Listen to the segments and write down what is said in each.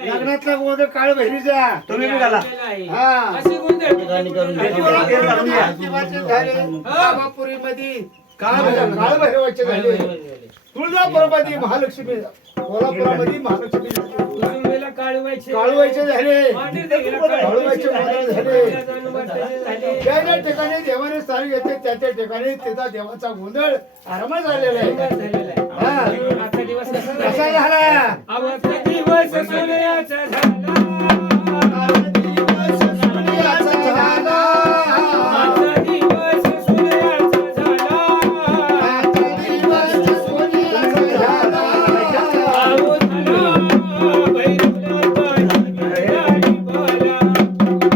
लग्नातला गोंधळ काळ बहिणीचा तुम्ही बी घाला. हा अशी गोंधळ झाले बाबापुरीमध्ये काळ भैरवाचे झाले तुळजापुरामध्ये महालक्ष्मी कोल्हापुरामध्ये महालक्ष्मी कुसुंबीला काळूबाईचे काळूबाईचे झाले मांडीदेवीला काळूबाईचे गोंधळ झाले झाले. ज्या ज्या ठिकाणी देवाने स्थान घेतले त्या त्या ठिकाणी त्याचा देवाचा गोंधळ आरामात झालेला आहे हा. आजचा दिवस कसा कसा झाला आजचा दिवस सोन्याचा झाला. दिवस सोन्याचा झाला आजचा दिवस सोन्याचा झाला. आजचा दिवस सोन्याचा झाला आहो झाला भैरवनाथा आणि बाला.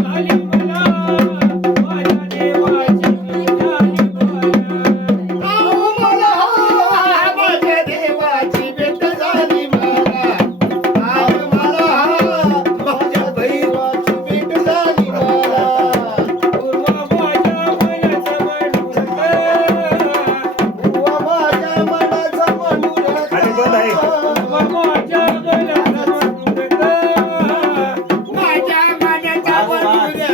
आली मला माझ्या देवाची आणि बाला. आहो मला माझ्या देवाची भेट झाली मला आज मला माझ्या भैरवाची भेट झाली मला पूर्वा माझ्या मनाचं मनोरथ. बुवा माझ्या मनाचा मनोरथ आणि बंद आहे. पूर्वा माझ्या मनाचं मनोरथ. माझ्या मनाचा मनोरथ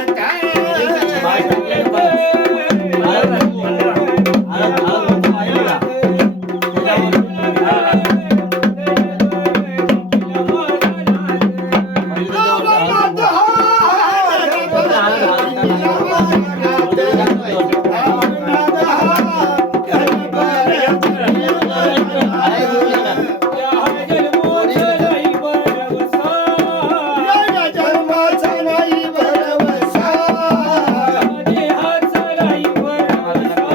जन्माचा नाही भरवसा देहाचा नाही भरवसा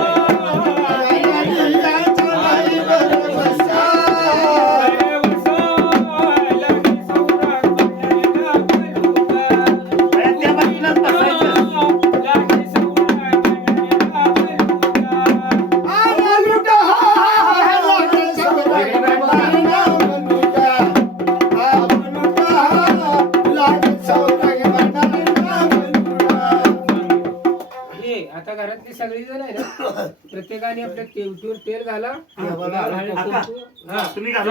त्या बाजूलाच बसायचं. आता घरातली सगळी जण आहे ना प्रत्येकाने आपल्या तेवटीवर तेल घाला देवाला हळद कुंकू. हा तुम्ही घाला.